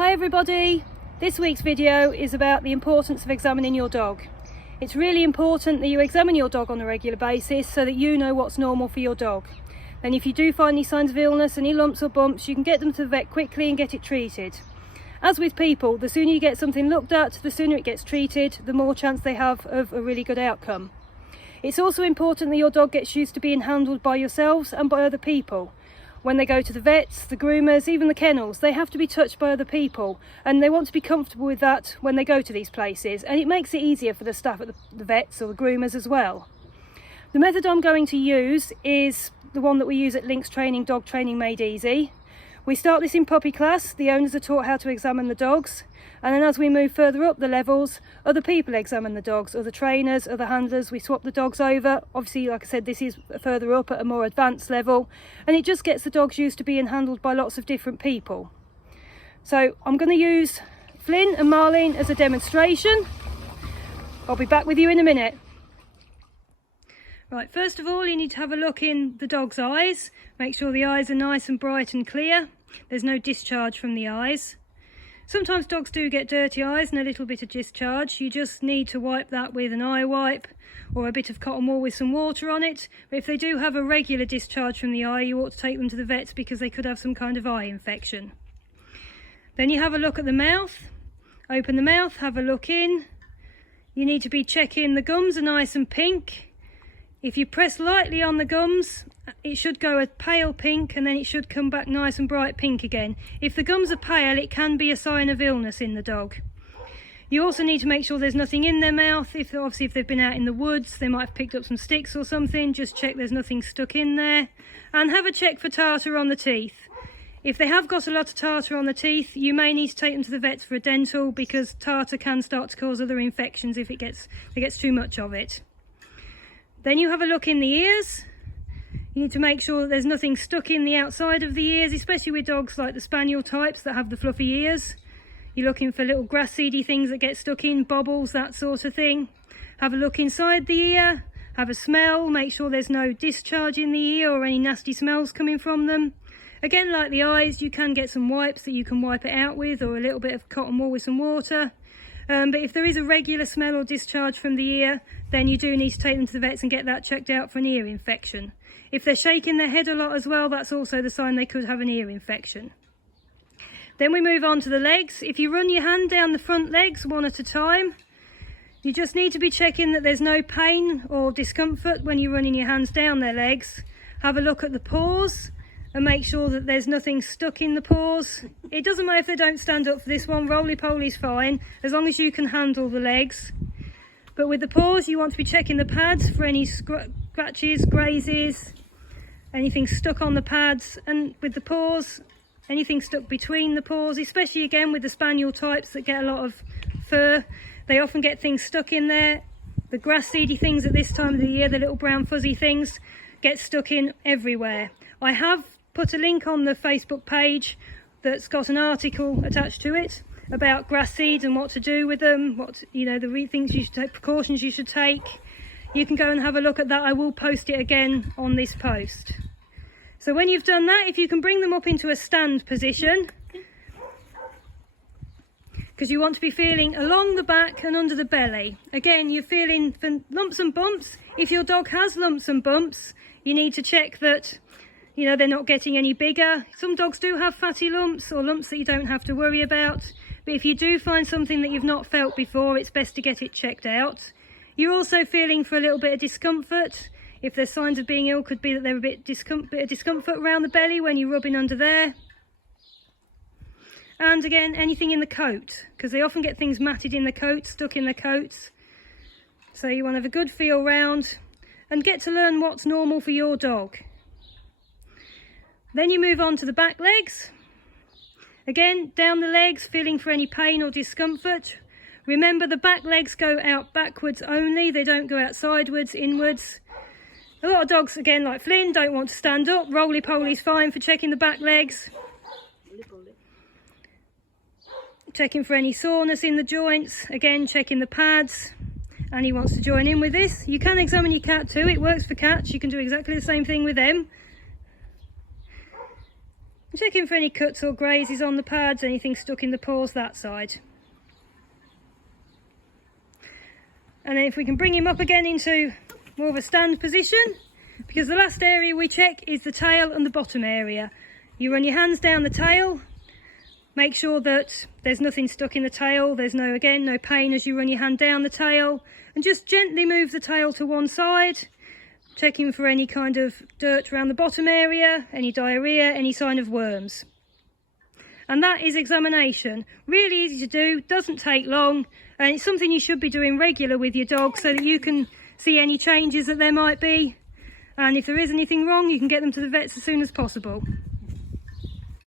Hi everybody! This week's video is about the importance of examining your dog. It's really important that you examine your dog on a regular basis so that you know what's normal for your dog. Then if you do find any signs of illness, any lumps or bumps, you can get them to the vet quickly and get it treated. As with people, the sooner you get something looked at, the sooner it gets treated, the more chance they have of a really good outcome. It's also important that your dog gets used to being handled by yourselves and by other people. When they go to the vets, the groomers, even the kennels, they have to be touched by other people, and they want to be comfortable with that when they go to these places, and it makes it easier for the staff at the vets or the groomers as well. The method I'm going to use is the one that we use at Links Training, Dog Training Made Easy. We start this in puppy class. The owners are taught how to examine the dogs, and then as we move further up the levels, other people examine the dogs, other trainers, other handlers. We swap the dogs over. Obviously, like I said, this is further up at a more advanced level, and it just gets the dogs used to being handled by lots of different people. So I'm going to use Flynn and Marlene as a demonstration. I'll be back with you in a minute. Right, first of all, you need to have a look in the dog's eyes. Make sure the eyes are nice and bright and clear. There's no discharge from the eyes. Sometimes dogs do get dirty eyes and a little bit of discharge. You just need to wipe that with an eye wipe or a bit of cotton wool with some water on it. But if they do have a regular discharge from the eye, you ought to take them to the vets because they could have some kind of eye infection. Then you have a look at the mouth. Open the mouth, have a look in. You need to be checking the gums are nice and pink. If you press lightly on the gums, it should go a pale pink and then it should come back nice and bright pink again. If the gums are pale, it can be a sign of illness in the dog. You also need to make sure there's nothing in their mouth. Obviously if they've been out in the woods, they might have picked up some sticks or something. Just check there's nothing stuck in there. And have a check for tartar on the teeth. If they have got a lot of tartar on the teeth, you may need to take them to the vets for a dental because tartar can start to cause other infections if it gets too much of it. Then you have a look in the ears. You need to make sure that there's nothing stuck in the outside of the ears, especially with dogs like the spaniel types that have the fluffy ears. You're looking for little grass seedy things that get stuck in, bobbles, that sort of thing. Have a look inside the ear, have a smell, make sure there's no discharge in the ear or any nasty smells coming from them. Again, like the eyes, you can get some wipes that you can wipe it out with, or a little bit of cotton wool with some water. But if there is a regular smell or discharge from the ear, then you do need to take them to the vets and get that checked out for an ear infection. If they're shaking their head a lot as well, that's also the sign they could have an ear infection. Then we move on to the legs. If you run your hand down the front legs one at a time, you just need to be checking that there's no pain or discomfort when you're running your hands down their legs. Have a look at the paws and make sure that there's nothing stuck in the paws. It doesn't matter if they don't stand up for this one, roly-poly's fine, as long as you can handle the legs. But with the paws, you want to be checking the pads for any scratches, grazes, anything stuck on the pads, and with the paws, anything stuck between the paws, especially again with the spaniel types that get a lot of fur. They often get things stuck in there. The grass seedy things at this time of the year, the little brown fuzzy things, get stuck in everywhere. I have put a link on the Facebook page that's got an article attached to it about grass seeds and what to do with them, the things you should take, precautions you should take. You can go and have a look at that. I will post it again on this post. So when you've done that, if you can bring them up into a stand position, because you want to be feeling along the back and under the belly. Again, you're feeling for lumps and bumps. If your dog has lumps and bumps, you need to check that they're not getting any bigger. Some dogs do have fatty lumps or lumps that you don't have to worry about. But if you do find something that you've not felt before, it's best to get it checked out. You're also feeling for a little bit of discomfort. If there's signs of being ill, could be that there's a bit of discomfort around the belly when you're rubbing under there. And again, anything in the coat, because they often get things matted in the coat, stuck in the coats. So you want to have a good feel round and get to learn what's normal for your dog. Then you move on to the back legs. Again, down the legs, feeling for any pain or discomfort. Remember, the back legs go out backwards only. They don't go out sideways, inwards. A lot of dogs, again, like Flynn, don't want to stand up. Roly-poly's fine for checking the back legs. Checking for any soreness in the joints. Again, checking the pads. And he wants to join in with this. You can examine your cat too. It works for cats. You can do exactly the same thing with them. Checking for any cuts or grazes on the pads, anything stuck in the paws that side. And then if we can bring him up again into more of a stand position, because the last area we check is the tail and the bottom area. You run your hands down the tail, make sure that there's nothing stuck in the tail, there's no pain as you run your hand down the tail, and just gently move the tail to one side, checking for any kind of dirt around the bottom area, any diarrhea, any sign of worms. And that is examination. Really easy to do, doesn't take long, and it's something you should be doing regular with your dog so that you can see any changes that there might be. And if there is anything wrong, you can get them to the vets as soon as possible.